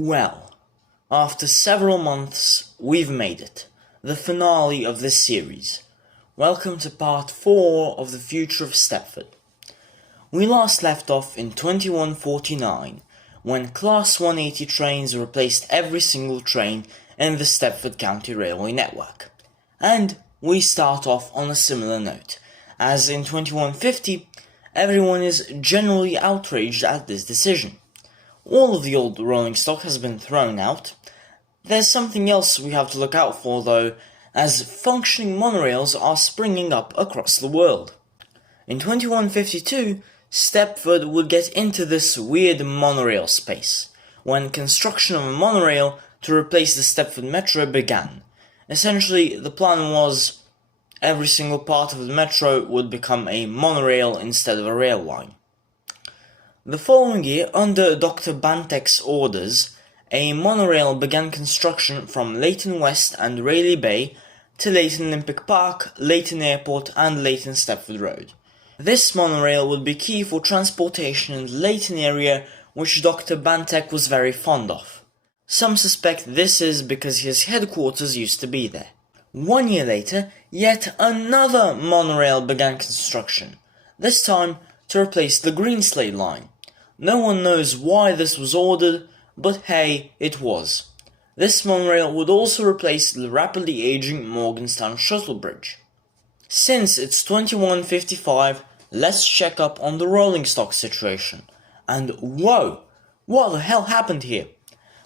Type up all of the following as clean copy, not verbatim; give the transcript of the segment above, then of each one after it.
Well, after several months, we've made it. The finale of this series. Welcome to part 4 of the future of Stepford. We last left off in 2149, when Class 180 trains replaced every single train in the Stepford County Railway network. And we start off on a similar note, as in 2150, everyone is generally outraged at this decision. All of the old rolling stock has been thrown out. There's something else we have to look out for though, as functioning monorails are springing up across the world. In 2152, Stepford would get into this weird monorail space, when construction of a monorail to replace the Stepford Metro began. Essentially, the plan was every single part of the metro would become a monorail instead of a rail line. The following year, under Dr. Bantek's orders, a monorail began construction from Leighton West and Rayleigh Bay to Leighton Olympic Park, Leighton Airport and Leighton Stepford Road. This monorail would be key for transportation in the Leighton area, which Dr. Bantek was very fond of. Some suspect this is because his headquarters used to be there. 1 year later, yet another monorail began construction, this time to replace the Greenslade line. No one knows why this was ordered, but hey, it was. This monorail would also replace the rapidly aging Morganstown Shuttle Bridge. Since it's 2155, let's check up on the rolling stock situation. And whoa, what the hell happened here?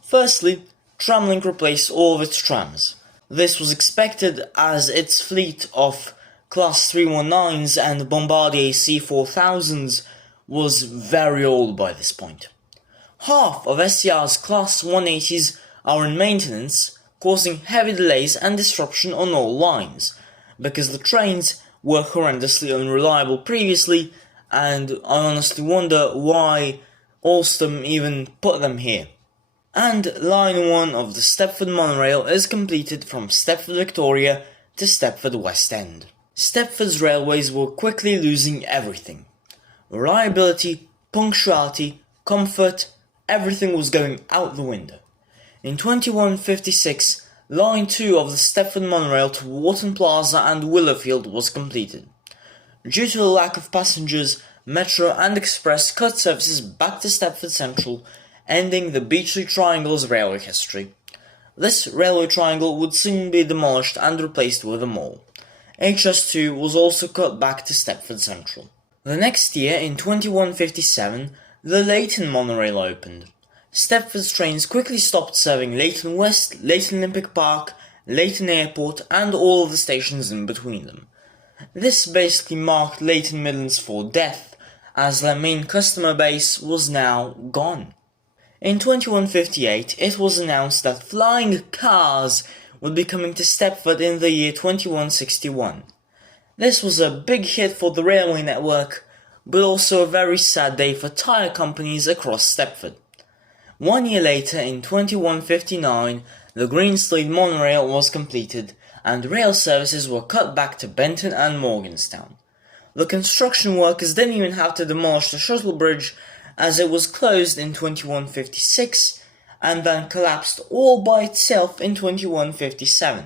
Firstly, Tramlink replaced all of its trams. This was expected as its fleet of Class 319s and Bombardier C4000s was very old by this point. Half of SCR's Class 180s are in maintenance, causing heavy delays and disruption on all lines, because the trains were horrendously unreliable previously, and I honestly wonder why Alstom even put them here. And Line 1 of the Stepford monorail is completed from Stepford Victoria to Stepford West End. Stepford's railways were quickly losing everything. Reliability, punctuality, comfort, everything was going out the window. In 2156, Line 2 of the Stepford monorail to Wharton Plaza and Willowfield was completed. Due to the lack of passengers, Metro and Express cut services back to Stepford Central, ending the Beachley Triangle's railway history. This railway triangle would soon be demolished and replaced with a mall. HS2 was also cut back to Stepford Central. The next year, in 2157, the Leighton monorail opened. Stepford's trains quickly stopped serving Leighton West, Leighton Olympic Park, Leighton Airport and all of the stations in between them. This basically marked Leighton Midlands for death, as their main customer base was now gone. In 2158, it was announced that flying cars would be coming to Stepford in the year 2161. This was a big hit for the railway network, but also a very sad day for tyre companies across Stepford. 1 year later, in 2159, the Greenslade monorail was completed, and rail services were cut back to Benton and Morganstown. The construction workers didn't even have to demolish the shuttle bridge, as it was closed in 2156, and then collapsed all by itself in 2157.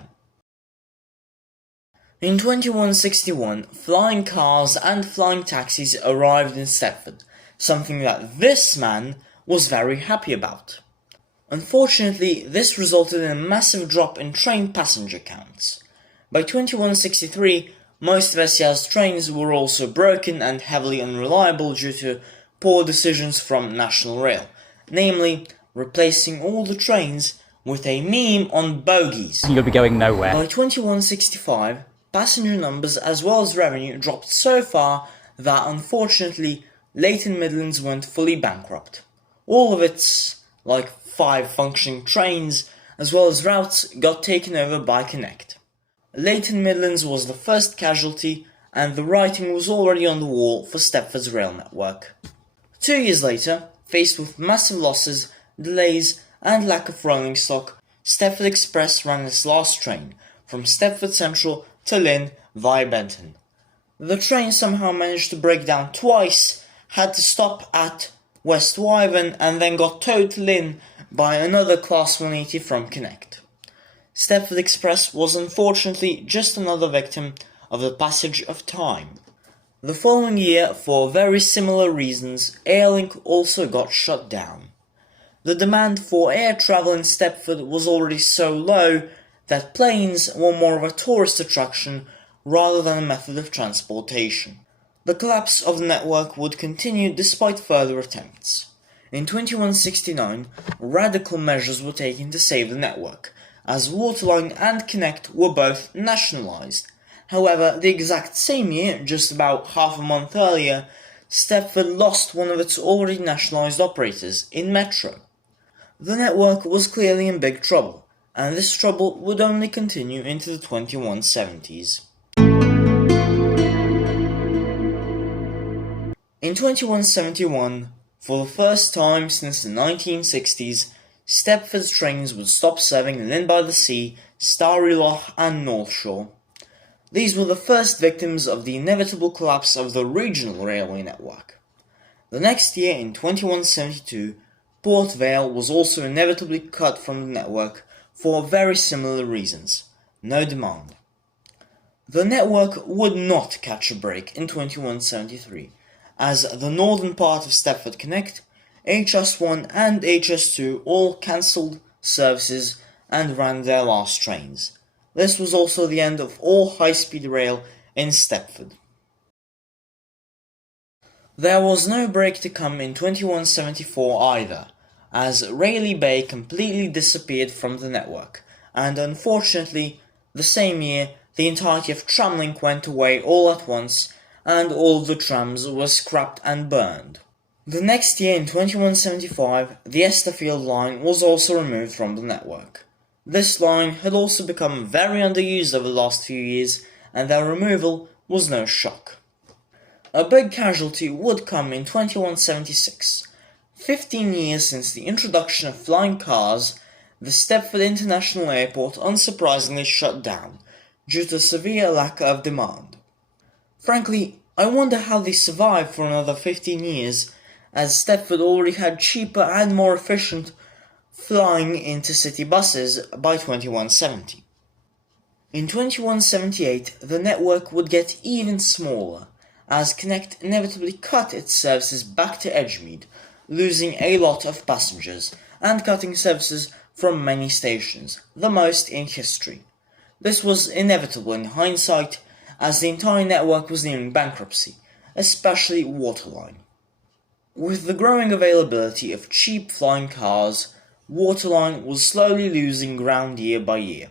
In 2161, flying cars and flying taxis arrived in Stepford, something that this man was very happy about. Unfortunately, this resulted in a massive drop in train passenger counts. By 2163, most of SCR's trains were also broken and heavily unreliable due to poor decisions from National Rail, namely replacing all the trains with a meme on bogies. You'll be going nowhere. By 2165, passenger numbers as well as revenue dropped so far that unfortunately Leighton Midlands went fully bankrupt. All of its, 5 functioning trains as well as routes got taken over by Connect. Leighton Midlands was the first casualty, and the writing was already on the wall for Stepford's rail network. 2 years later, faced with massive losses, delays and lack of rolling stock, Stepford Express ran its last train, from Stepford Central to Lynn via Benton. The train somehow managed to break down twice, had to stop at West Wyvern and then got towed to Lynn by another Class 180 from Connect. Stepford Express was unfortunately just another victim of the passage of time. The following year, for very similar reasons, Airlink also got shut down. The demand for air travel in Stepford was already so low that planes were more of a tourist attraction rather than a method of transportation. The collapse of the network would continue despite further attempts. In 2169, radical measures were taken to save the network, as Waterline and Connect were both nationalized. However, the exact same year, just about half a month earlier, Stepford lost one of its already nationalized operators in Metro. The network was clearly in big trouble, and this trouble would only continue into the 2170s. In 2171, for the first time since the 1960s, Stepford's trains would stop serving Lynn by the Sea, Starry Lough and North Shore. These were the first victims of the inevitable collapse of the regional railway network. The next year, in 2172, Port Vale was also inevitably cut from the network for very similar reasons: no demand. The network would not catch a break in 2173, as the northern part of Stepford Connect, HS1 and HS2 all cancelled services and ran their last trains. This was also the end of all high-speed rail in Stepford. There was no break to come in 2174 either, as Rayleigh Bay completely disappeared from the network, and unfortunately, the same year, the entirety of Tramlink went away all at once, and all of the trams were scrapped and burned. The next year, in 2175, the Estherfield line was also removed from the network. This line had also become very underused over the last few years, and their removal was no shock. A big casualty would come in 2176. 15 years since the introduction of flying cars, the Stepford International Airport unsurprisingly shut down, due to severe lack of demand. Frankly, I wonder how they survived for another 15 years, as Stepford already had cheaper and more efficient flying intercity buses by 2170. In 2178, the network would get even smaller, as Connect inevitably cut its services back to Edgemead, losing a lot of passengers, and cutting services from many stations, the most in history. This was inevitable in hindsight, as the entire network was nearing bankruptcy, especially Waterline. With the growing availability of cheap flying cars, Waterline was slowly losing ground year by year.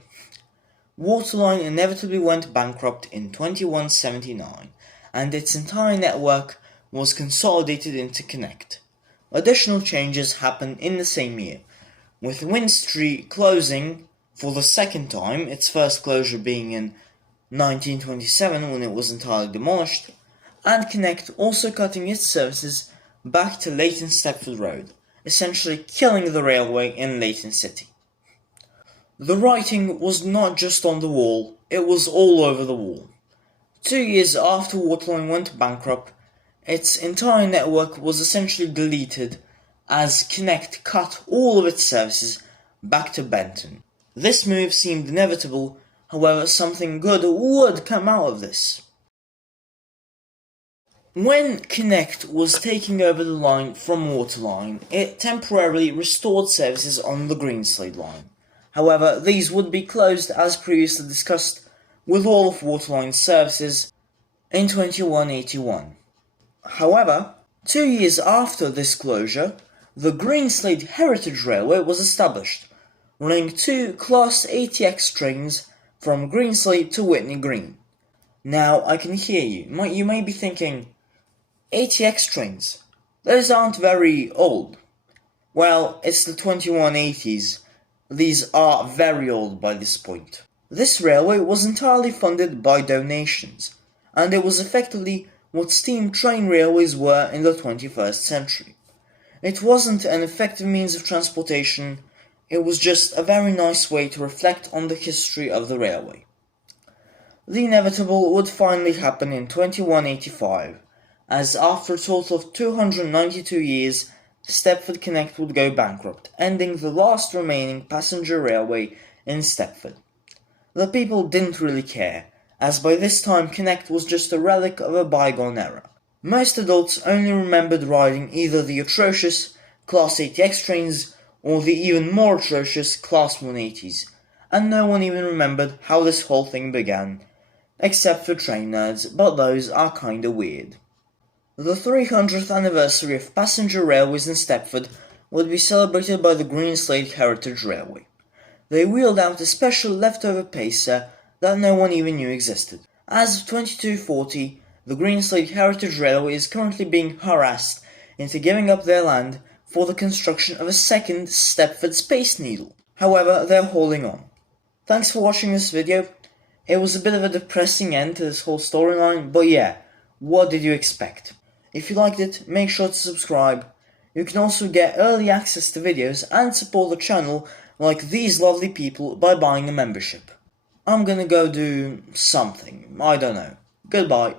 Waterline inevitably went bankrupt in 2179, and its entire network was consolidated into Connect. Additional changes happened in the same year, with Winstree closing for the second time, its first closure being in 1927 when it was entirely demolished, and Connect also cutting its services back to Leighton Stepford Road, essentially killing the railway in Leighton City. The writing was not just on the wall, it was all over the wall. 2 years after Waterline went bankrupt, its entire network was essentially deleted, as Connect cut all of its services back to Benton. This move seemed inevitable, however something good would come out of this. When Connect was taking over the line from Waterline, it temporarily restored services on the Greenslade line. However, these would be closed as previously discussed, with all of Waterline's services in 2181. However, 2 years after this closure, the Greenslade Heritage Railway was established, running 2 Class ATX trains from Greenslade to Whitney Green. Now, I can hear you. You may be thinking, ATX trains, those aren't very old. Well, it's the 2180s. These are very old by this point. This railway was entirely funded by donations, and it was effectively what steam train railways were in the 21st century. It wasn't an effective means of transportation, it was just a very nice way to reflect on the history of the railway. The inevitable would finally happen in 2185, as after a total of 292 years, Stepford Connect would go bankrupt, ending the last remaining passenger railway in Stepford. The people didn't really care, as by this time Connect was just a relic of a bygone era. Most adults only remembered riding either the atrocious Class 80X trains or the even more atrocious Class 180s, and no one even remembered how this whole thing began, except for train nerds, but those are kinda weird. The 300th anniversary of passenger railways in Stepford would be celebrated by the Green Slate Heritage Railway. They wheeled out a special leftover pacer that no one even knew existed. As of 2240, the Green Slate Heritage Railway is currently being harassed into giving up their land for the construction of a second Stepford Space Needle. However, they're holding on. Thanks for watching this video. It was a bit of a depressing end to this whole storyline, but yeah, what did you expect? If you liked it, make sure to subscribe. You can also get early access to videos and support the channel like these lovely people by buying a membership. I'm gonna go do something, I don't know. Goodbye.